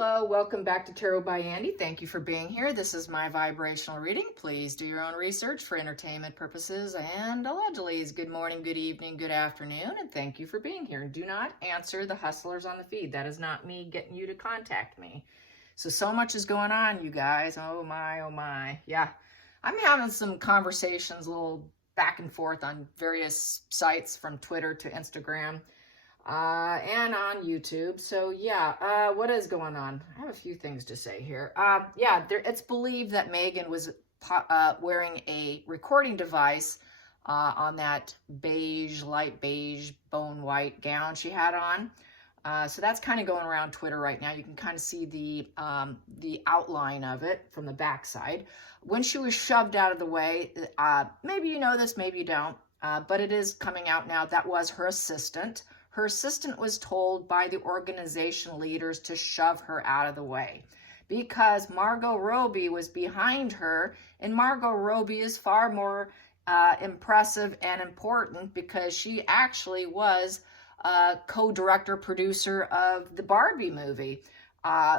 Hello, welcome back to Tarot by Andy. Thank you for being here. This is my vibrational reading. Please do your own research for entertainment purposes and allegedly. Good morning, good evening, good afternoon, and thank you for being here. Do not answer the hustlers on the feed. That is not me getting you to contact me. So much is going on, you guys. Oh my, oh my. Yeah, I'm having some conversations, a little back and forth on various sites from Twitter to Instagram. And on YouTube. So yeah, what is going on? I have a few things to say here. It's believed that Megan was wearing a recording device on that light beige, bone white gown she had on. So that's kind of going around Twitter right now. You can kind of see the outline of it from the backside. When she was shoved out of the way, maybe you know this, maybe you don't, but it is coming out now. That was her assistant. Her assistant was told by the organization leaders to shove her out of the way because Margot Robbie was behind her, and Margot Robbie is far more impressive and important because she actually was co-director, producer of the Barbie movie,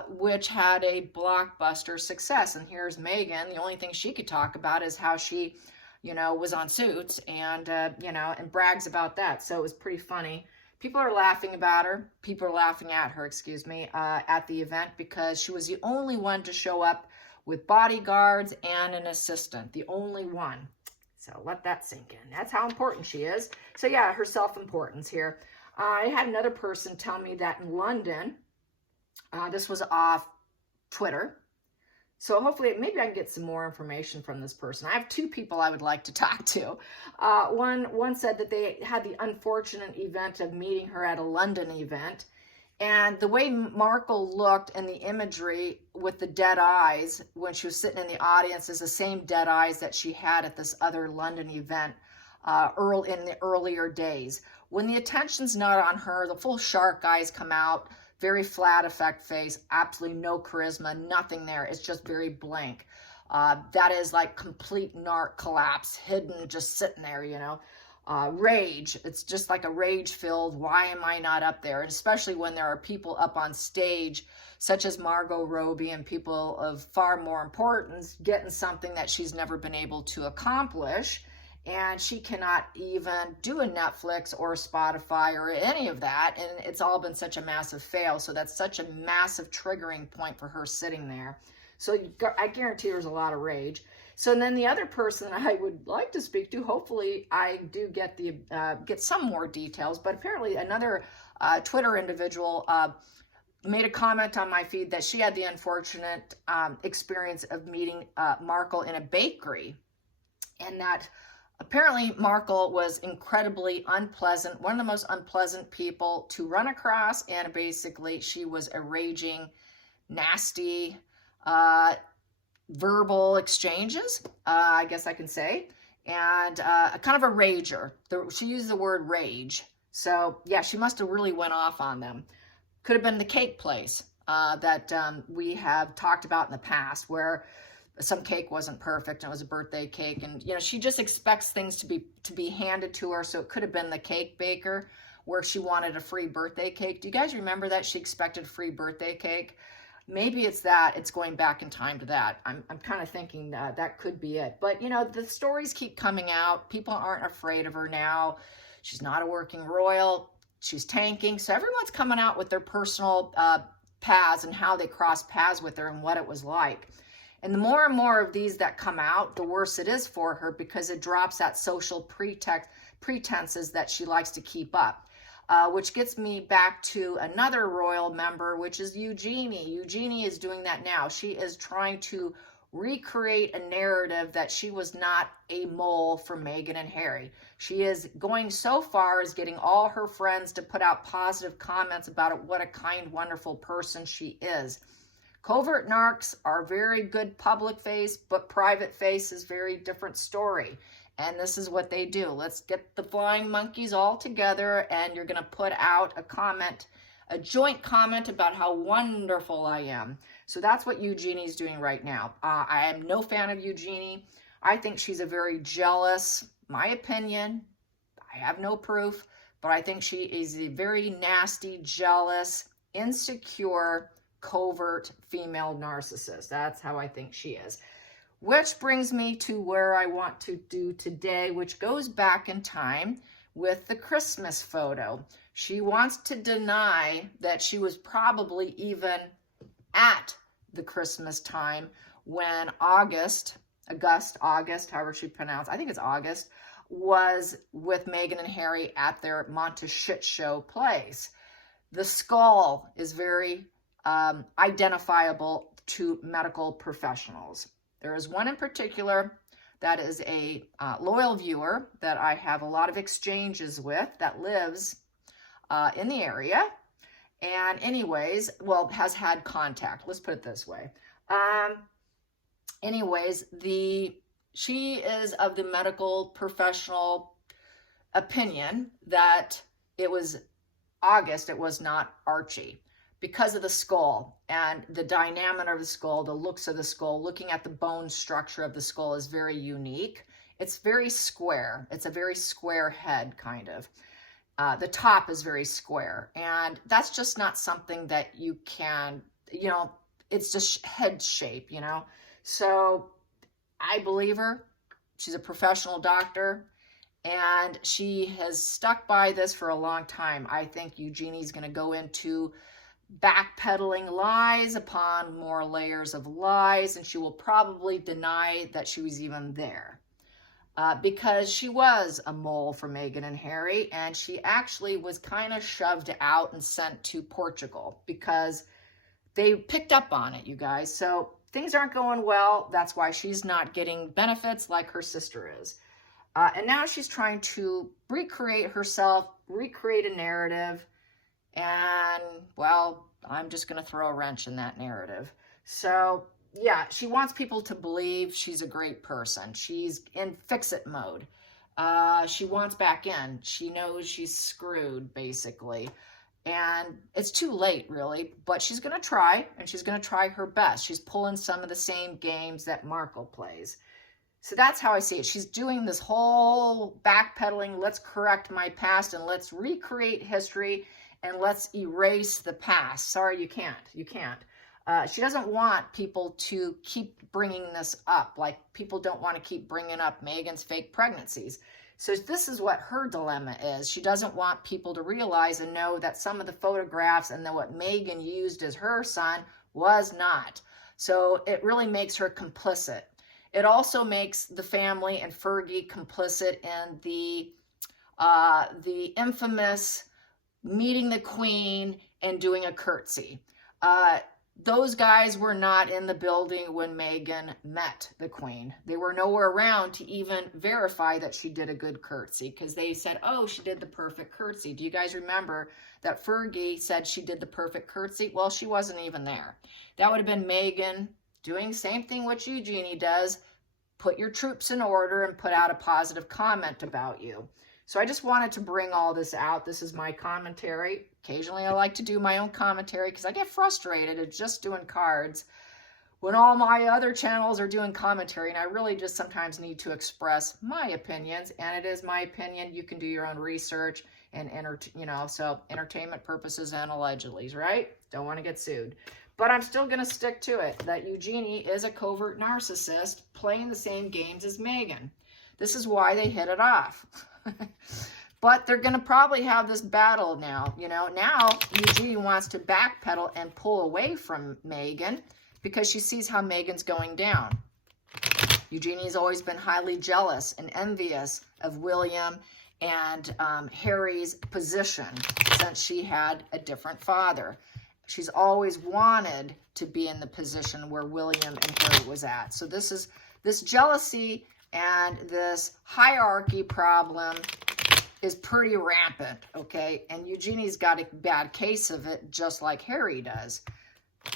which had a blockbuster success. And here's Megan. The only thing she could talk about is how she, was on Suits and, and brags about that. So it was pretty funny. People are laughing about her. People are laughing at her, at the event because she was the only one to show up with bodyguards and an assistant. The only one. So let that sink in. That's how important she is. So yeah, her self-importance here. I had another person tell me that in London, this was off Twitter. So hopefully, maybe I can get some more information from this person. I have two people I would like to talk to. One said that they had the unfortunate event of meeting her at a London event. And the way Markle looked in the imagery with the dead eyes when she was sitting in the audience is the same dead eyes that she had at this other London event in the earlier days. When the attention's not on her, the full shark eyes come out. Very flat effect face, absolutely no charisma, nothing there. It's just very blank. That is like complete narc collapse, hidden, just sitting there, Rage, it's just like a rage-filled, why am I not up there? And especially when there are people up on stage, such as Margot Robbie and people of far more importance, getting something that she's never been able to accomplish. And she cannot even do a Netflix or a Spotify or any of that. And it's all been such a massive fail. So that's such a massive triggering point for her sitting there. So I guarantee there's a lot of rage. So then the other person I would like to speak to, hopefully I do get some more details. But apparently another Twitter individual made a comment on my feed that she had the unfortunate experience of meeting Markle in a bakery. And that apparently, Markle was incredibly unpleasant, one of the most unpleasant people to run across, and basically she was a raging, nasty, verbal exchanges, I guess I can say, and kind of a rager. She used the word rage. So, yeah, she must have really went off on them. Could have been the cake place that we have talked about in the past, where some cake wasn't perfect and it was a birthday cake, and she just expects things to be handed to her. So it could have been the cake baker where she wanted a free birthday cake. Do you guys remember that she expected a free birthday cake? Maybe it's that. It's going back in time to that. I'm kind of thinking that could be it. But the stories keep coming out. People aren't afraid of her now. She's not a working royal. She's tanking. So everyone's coming out with their personal paths and how they crossed paths with her and what it was like. And the more and more of these that come out, the worse it is for her because it drops that social pretenses that she likes to keep up. Which gets me back to another royal member, which is Eugenie. Eugenie is doing that now. She is trying to recreate a narrative that she was not a mole for Meghan and Harry. She is going so far as getting all her friends to put out positive comments about what a kind, wonderful person she is. Covert narcs are very good public face, but private face is very different story. And this is what they do. Let's get the flying monkeys all together, and you're going to put out a joint comment about how wonderful I am. So that's what Eugenie's doing right now. I am no fan of Eugenie. I think she's a very jealous, my opinion, I have no proof, but I think she is a very nasty, jealous, insecure, covert female narcissist. That's how I think she is. Which brings me to where I want to do today, which goes back in time with the Christmas photo. She wants to deny that she was probably even at the Christmas time when August, however she pronounced, I think it's August, was with Meghan and Harry at their Monteshit show place. The skull is very identifiable to medical professionals. There is one in particular that is a loyal viewer that I have a lot of exchanges with that lives in the area. And anyways, well, has had contact. Let's put it this way. Anyways, she is of the medical professional opinion that it was August, it was not Archie, because of the skull and the dynamic of the skull, the looks of the skull. Looking at the bone structure of the skull is very unique. It's very square. It's a very square head, kind of. The top is very square, and that's just not something that you can, it's just head shape, So I believe her. She's a professional doctor, and she has stuck by this for a long time. I think Eugenie's going to go into backpedaling lies upon more layers of lies, and she will probably deny that she was even there. Because she was a mole for Meghan and Harry, and she actually was kind of shoved out and sent to Portugal because they picked up on it, you guys. So things aren't going well. That's why she's not getting benefits like her sister is. And now she's trying to recreate herself, recreate a narrative, and, well, I'm just going to throw a wrench in that narrative. So yeah, she wants people to believe she's a great person. She's in fix-it mode. She wants back in. She knows she's screwed, basically. And it's too late, really. But she's going to try, and she's going to try her best. She's pulling some of the same games that Markle plays. So that's how I see it. She's doing this whole backpedaling, let's correct my past, and let's recreate history, and let's erase the past. Sorry, you can't. You can't. She doesn't want people to keep bringing this up, like people don't want to keep bringing up Meghan's fake pregnancies. So this is what her dilemma is. She doesn't want people to realize and know that some of the photographs and then what Meghan used as her son was not. So it really makes her complicit. It also makes the family and Fergie complicit in the infamous meeting the Queen and doing a curtsy. Those guys were not in the building when Meghan met the Queen. They were nowhere around to even verify that she did a good curtsy because they said, oh, she did the perfect curtsy. Do you guys remember that Fergie said she did the perfect curtsy? Well, she wasn't even there. That would have been Meghan doing the same thing what Eugenie does, put your troops in order and put out a positive comment about you. So I just wanted to bring all this out. This is my commentary. Occasionally I like to do my own commentary because I get frustrated at just doing cards when all my other channels are doing commentary, and I really just sometimes need to express my opinions, and it is my opinion. You can do your own research and so entertainment purposes and allegedly, right? Don't want to get sued. But I'm still going to stick to it that Eugenie is a covert narcissist playing the same games as Meghan. This is why they hit it off. But they're going to probably have this battle now. Now Eugenie wants to backpedal and pull away from Meghan because she sees how Meghan's going down. Eugenie's always been highly jealous and envious of William and Harry's position since she had a different father. She's always wanted to be in the position where William and Harry was at. So this jealousy and this hierarchy problem is pretty rampant, okay? And Eugenie's got a bad case of it, just like Harry does.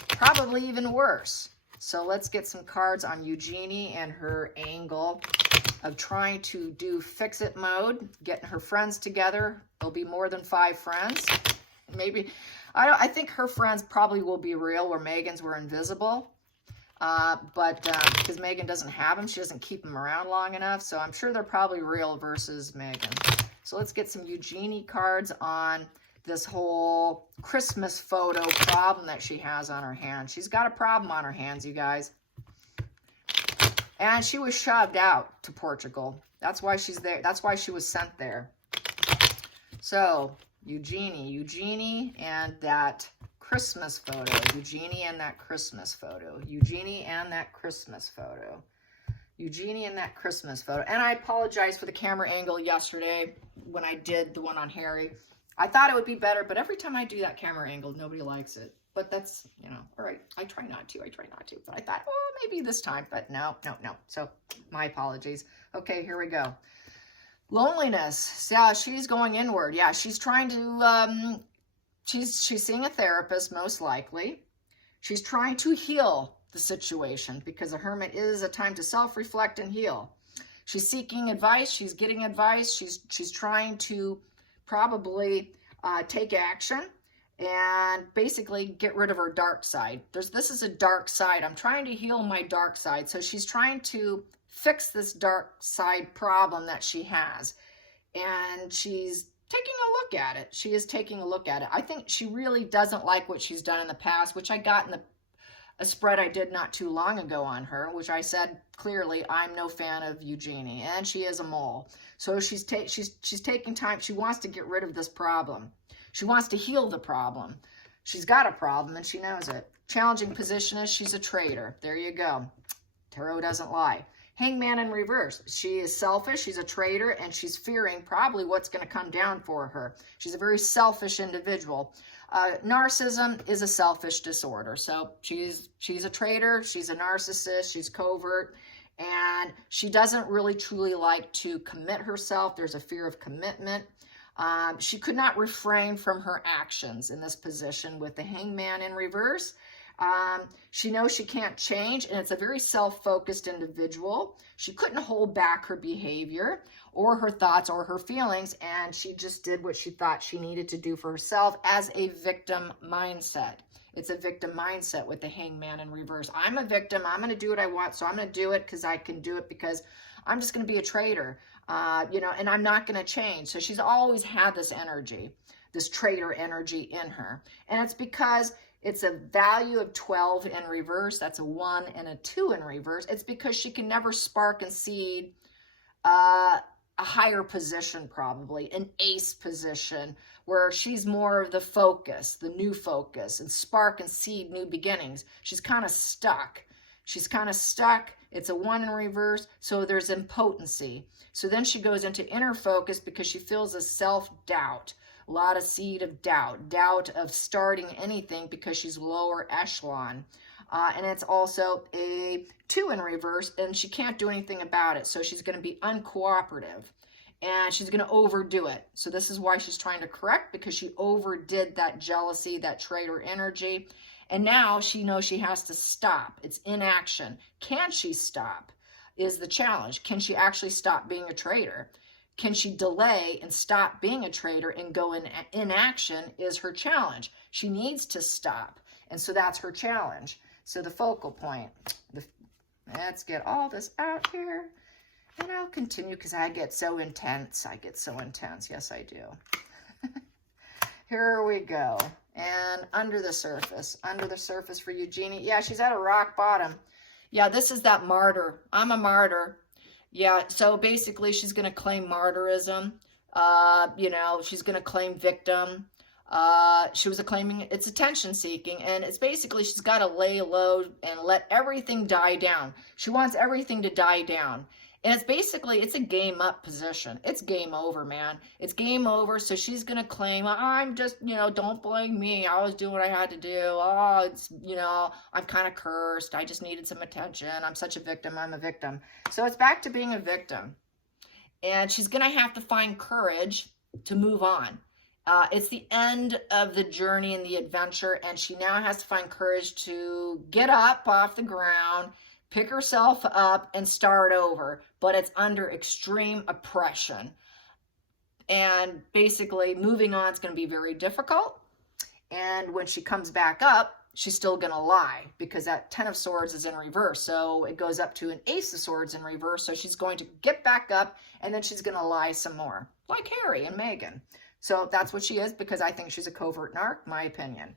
Probably even worse. So let's get some cards on Eugenie and her angle of trying to do fix-it mode, getting her friends together. There'll be more than 5 friends. Maybe, I think her friends probably will be real, where Meghan's were invisible. Because Meghan doesn't have them, she doesn't keep them around long enough. So I'm sure they're probably real versus Meghan. So let's get some Eugenie cards on this whole Christmas photo problem that she has on her hands. She's got a problem on her hands, you guys. And she was shoved out to Portugal. That's why she's there. That's why she was sent there. So, Eugenie and that Christmas photo. Eugenie and that Christmas photo. Eugenie and that Christmas photo. Eugenie and that Christmas photo. And I apologize for the camera angle yesterday when I did the one on Harry. I thought it would be better, but every time I do that camera angle, nobody likes it. But that's, you know, all right. I try not to. But I thought, oh, maybe this time. But no. So my apologies. Okay, here we go. Loneliness. Yeah, she's going inward. Yeah, she's trying to, she's seeing a therapist, most likely. She's trying to heal the situation because a hermit is a time to self-reflect and heal. She's seeking advice. She's getting advice. She's trying to probably take action and basically get rid of her dark side. This is a dark side. I'm trying to heal my dark side. So she's trying to fix this dark side problem that she has. And she's taking a look at it. She is taking a look at it. I think she really doesn't like what she's done in the past, which I got in a spread I did not too long ago on her, which I said clearly I'm no fan of Eugenie, and she is a mole. So she's taking time. She wants to get rid of this problem. She wants to heal the problem. She's got a problem and she knows it. Challenging position is she's a traitor. There you go. Tarot doesn't lie. Hangman in reverse. She is selfish. She's a traitor, and she's fearing probably what's going to come down for her. She's a very selfish individual. Narcissism is a selfish disorder. So she's a traitor. She's a narcissist. She's covert, and she doesn't really truly like to commit herself. There's a fear of commitment. She could not refrain from her actions in this position with the Hangman in reverse. She knows she can't change, and it's a very self-focused individual. She couldn't hold back her behavior or her thoughts or her feelings, and she just did what she thought she needed to do for herself as a victim mindset. It's a victim mindset with the Hangman in reverse. I'm a victim. I'm going to do what I want, so I'm going to do it because I can do it because I'm just going to be a traitor, you know, and I'm not going to change. So she's always had this energy, this traitor energy in her, and it's because it's a value of 12 in reverse. That's a 1 and a 2 in reverse. It's because she can never spark and seed a higher position, probably an ace position, where she's more of the focus, the new focus, and spark and seed new beginnings. She's kind of stuck. It's a 1 in reverse, so there's impotency. So then she goes into inner focus because she feels a self-doubt. A lot of seed of doubt of starting anything because she's lower echelon. And it's also a 2 in reverse, and she can't do anything about it. So she's going to be uncooperative, and she's going to overdo it. So this is why she's trying to correct, because she overdid that jealousy, that traitor energy. And now she knows she has to stop. It's inaction. Can she stop is the challenge. Can she actually stop being a traitor? Can she delay and stop being a traitor and go in inaction is her challenge. She needs to stop. And so that's her challenge. So the focal point. Let's get all this out here. And I'll continue because I get so intense. Yes, I do. Here we go. And under the surface for Eugenie. Yeah, she's at a rock bottom. Yeah, this is that martyr. I'm a martyr. Yeah, so basically she's going to claim martyrism. You know, she's going to claim victim. She was claiming it's attention seeking, and it's basically she's got to lay low and let everything die down. She wants everything to die down. And it's basically, it's a game up position. It's game over, man. It's game over. So she's going to claim, I'm just, you know, don't blame me. I was doing what I had to do. Oh, it's, you know, I'm kind of cursed. I just needed some attention. I'm such a victim. I'm a victim. So it's back to being a victim. And she's going to have to find courage to move on. It's the end of the journey and the adventure. And she now has to find courage to get up off the ground, pick herself up, and start over. But it's under extreme oppression. And basically, moving on is going to be very difficult. And when she comes back up, she's still going to lie, because that 10 of Swords is in reverse. So it goes up to an Ace of Swords in reverse. So she's going to get back up, and then she's going to lie some more, like Harry and Meghan. So that's what she is, because I think she's a covert narc, my opinion.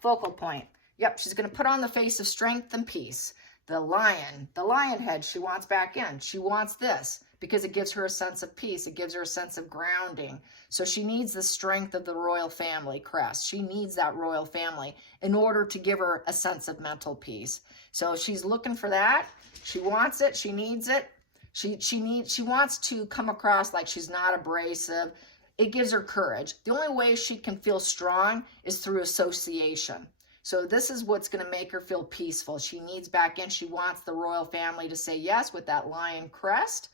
Focal point. Yep, she's going to put on the face of strength and peace. The lion head she wants back in. She wants this because it gives her a sense of peace. It gives her a sense of grounding. So she needs the strength of the royal family crest. She needs that royal family in order to give her a sense of mental peace. So she's looking for that. She wants it. She needs it. She wants to come across like she's not abrasive. It gives her courage. The only way she can feel strong is through association. So this is what's going to make her feel peaceful. She needs back in. She wants the royal family to say yes with that lion crest.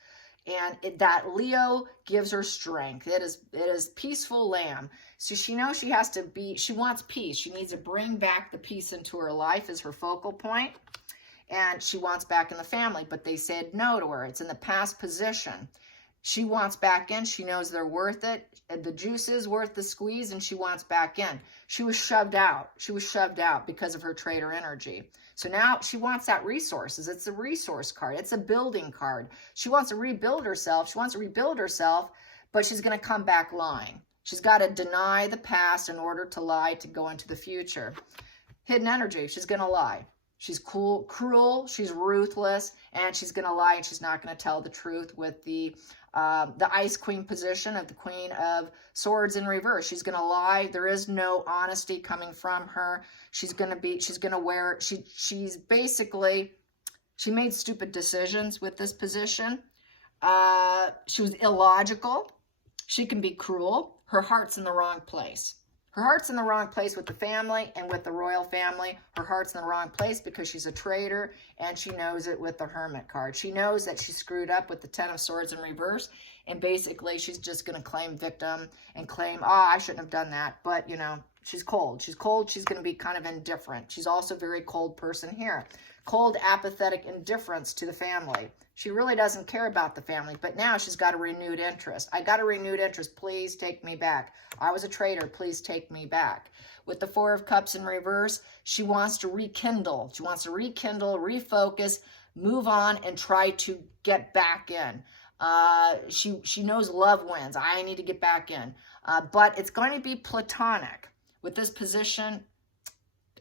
And that Leo gives her strength. It is peaceful lamb. So she knows she has to be, she wants peace. She needs to bring back the peace into her life as her focal point. And she wants back in the family, but they said no to her. It's in the past position. She wants back in. She knows they're worth it. The juice is worth the squeeze, and she wants back in. She was shoved out. She was shoved out because of her traitor energy. So now she wants that resources. It's a resource card. It's a building card. She wants to rebuild herself. She wants to rebuild herself, but she's going to come back lying. She's got to deny the past in order to lie to go into the future. Hidden energy. She's going to lie. She's cruel, she's ruthless, and she's going to lie, and she's not going to tell the truth with the Ice Queen position of the Queen of Swords in reverse. She's going to lie. There is no honesty coming from her. She's basically, she made stupid decisions with this position. She was illogical. She can be cruel. Her heart's in the wrong place. Her heart's in the wrong place with the family and with the royal family. Her heart's in the wrong place because she's a traitor, and she knows it with the Hermit card. She knows that she screwed up with the Ten of Swords in reverse, and basically she's just going to claim victim and claim, I shouldn't have done that. But, she's cold. She's cold. She's going to be kind of indifferent. She's also a very cold person here. Cold, apathetic indifference to the family. She really doesn't care about the family, but now she's got a renewed interest. I got a renewed interest. Please take me back. I was a traitor. Please take me back. With the Four of Cups in reverse, she wants to rekindle. She wants to rekindle, refocus, move on, and try to get back in. She knows love wins. I need to get back in. But it's going to be platonic. With this position,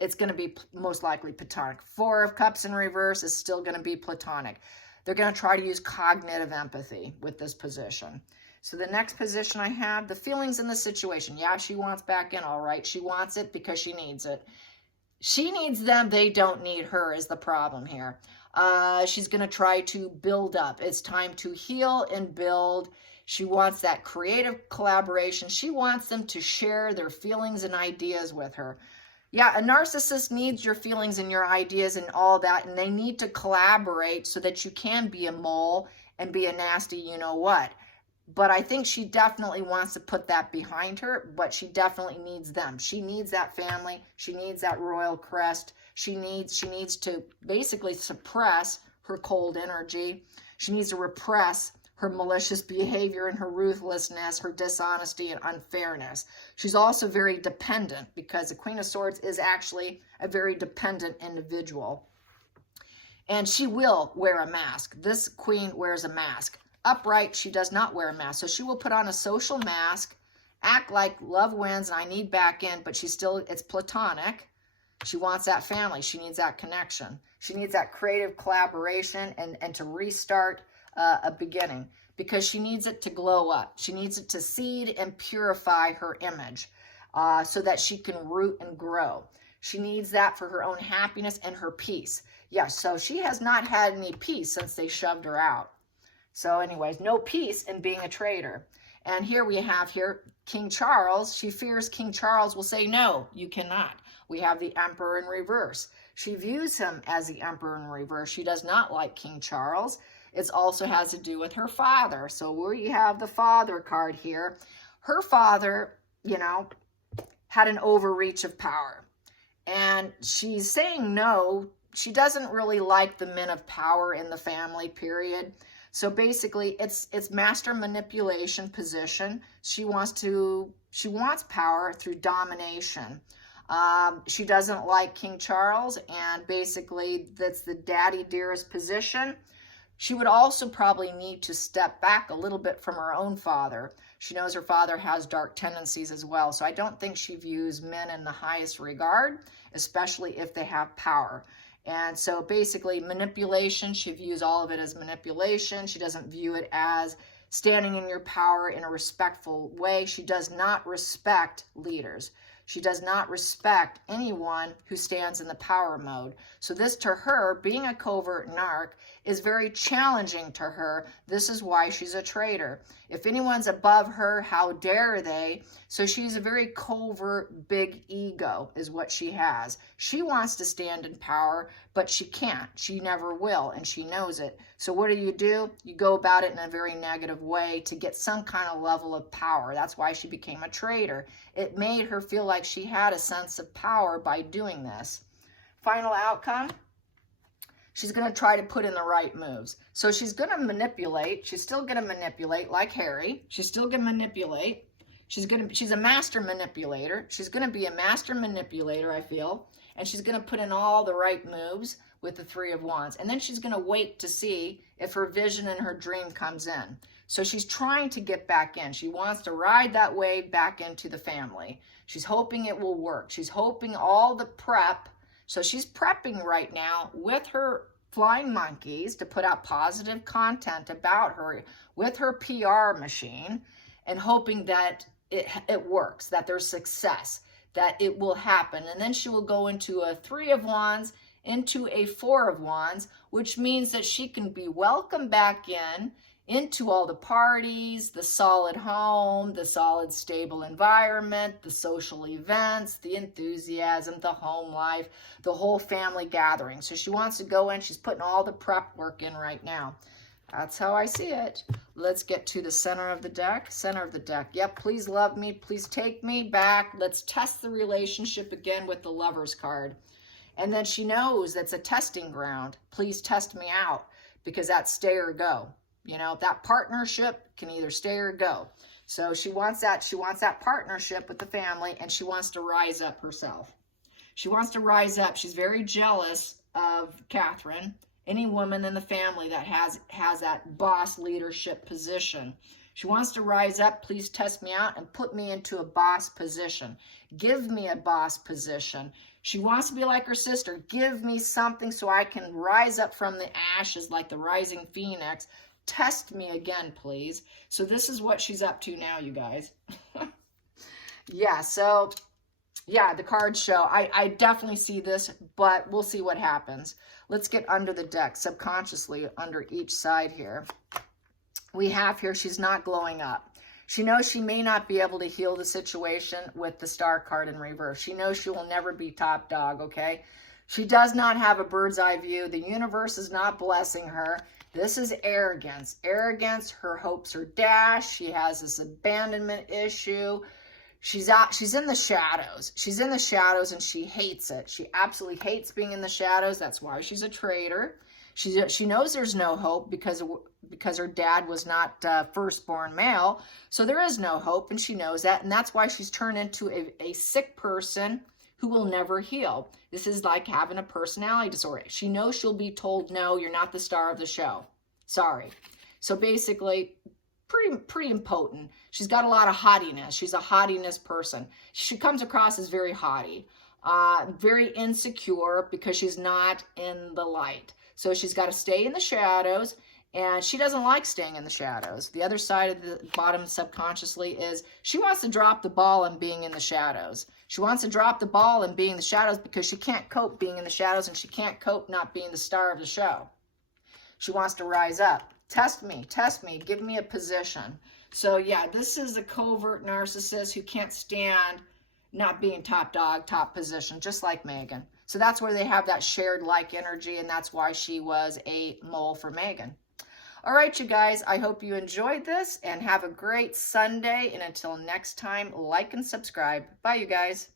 it's going to be most likely platonic. Four of Cups in reverse is still going to be platonic. They're going to try to use cognitive empathy with this position. So the next position I have, the feelings in the situation. Yeah, she wants back in, all right. She wants it because she needs it. She needs them. They don't need her is the problem here. She's going to try to build up. It's time to heal and build. She wants that creative collaboration. She wants them to share their feelings and ideas with her. Yeah, a narcissist needs your feelings and your ideas and all that, and they need to collaborate so that you can be a mole and be a nasty you-know-what. But I think she definitely wants to put that behind her, but she definitely needs them. She needs that family. She needs that royal crest. She needs to basically suppress her cold energy. She needs to repress her malicious behavior and her ruthlessness, her dishonesty and unfairness. She's also very dependent because the Queen of Swords is actually a very dependent individual. And she will wear a mask. This queen wears a mask. Upright, she does not wear a mask. So she will put on a social mask, act like love wins and I need back in, but it's platonic. She wants that family. She needs that connection. She needs that creative collaboration and to restart a beginning, because she needs it to glow up. She needs it to seed and purify her image so that she can root and grow. She needs that for her own happiness and her peace. Yes, so she has not had any peace since they shoved her out. So anyways, no peace in being a traitor. And here we have King Charles. She fears King Charles will say, no, you cannot. We have the Emperor in reverse. She views him as the Emperor in reverse. She does not like King Charles. It also has to do with her father. So we have the father card here. Her father, had an overreach of power. And she's saying no. She doesn't really like the men of power in the family, period. So basically, it's master manipulation position. She wants power through domination. She doesn't like King Charles, and basically that's the daddy dearest position. She would also probably need to step back a little bit from her own father She knows her father has dark tendencies as well. So I don't think she views men in the highest regard, especially if they have power. And so basically manipulation, she views all of it as manipulation. She doesn't view it as standing in your power in a respectful way. She does not respect leaders. She does not respect anyone who stands in the power mode. So this, to her, being a covert narc, is very challenging to her. This is why she's a traitor. If anyone's above her, how dare they? So she's a very covert, big ego is what she has. She wants to stand in power, but she can't. She never will, and she knows it. So what do? You go about it in a very negative way to get some kind of level of power. That's why she became a traitor. It made her feel like she had a sense of power by doing this. Final outcome? She's going to try to put in the right moves. So she's going to manipulate. She's still going to manipulate like Harry. She's still going to manipulate. She's a master manipulator. She's going to be a master manipulator, I feel. And she's going to put in all the right moves with the Three of Wands. And then she's going to wait to see if her vision and her dream comes in. So she's trying to get back in. She wants to ride that wave back into the family. She's hoping it will work. She's hoping all the prep. So she's prepping right now with her flying monkeys to put out positive content about her with her PR machine and hoping that it works, that there's success, that it will happen. And then she will go into a Three of Wands, into a Four of Wands, which means that she can be welcomed back into all the parties, the solid home, the solid stable environment, the social events, the enthusiasm, the home life, the whole family gathering. So she wants to go in. She's putting all the prep work in right now. That's how I see it. Let's get to the center of the deck. Center of the deck. Yep, please love me. Please take me back. Let's test the relationship again with the Lovers card. And then she knows that's a testing ground. Please test me out, because that's stay or go. You know, that partnership can either stay or go. So she wants that partnership with the family, and she wants to rise up herself. She wants to rise up. She's very jealous of Catherine, any woman in the family that has that boss leadership position. She wants to rise up. Please test me out and put me into a boss position. Give me a boss position. She wants to be like her sister. Give me something so I can rise up from the ashes like the rising phoenix. Test me again, please. So this is what she's up to now, you guys. Yeah, so, yeah, the cards show. I definitely see this, but we'll see what happens. Let's get under the deck, subconsciously under each side here. We have here, she's not glowing up. She knows she may not be able to heal the situation with the Star card in reverse. She knows she will never be top dog, okay? She does not have a bird's eye view. The universe is not blessing her. This is arrogance. Arrogance, her hopes are dashed. She has this abandonment issue. She's in the shadows. She's in the shadows and she hates it. She absolutely hates being in the shadows. That's why she's a traitor. She knows there's no hope because her dad was not firstborn male. So there is no hope, and she knows that. And that's why she's turned into a sick person who will never heal. This is like having a personality disorder. She knows she'll be told, no, you're not the star of the show. Sorry. So basically, pretty impotent. She's got a lot of haughtiness. She's a haughtiness person. She comes across as very haughty, very insecure because she's not in the light. So she's got to stay in the shadows, and she doesn't like staying in the shadows. The other side of the bottom subconsciously is she wants to drop the ball and being in the shadows. She wants to drop the ball and being in the shadows because she can't cope being in the shadows, and she can't cope not being the star of the show. She wants to rise up. Test me, give me a position. So yeah, this is a covert narcissist who can't stand not being top dog, top position, just like Megan. So that's where they have that shared like energy, and that's why she was a mole for Megan. All right, you guys, I hope you enjoyed this, and have a great Sunday. And until next time, like and subscribe. Bye, you guys.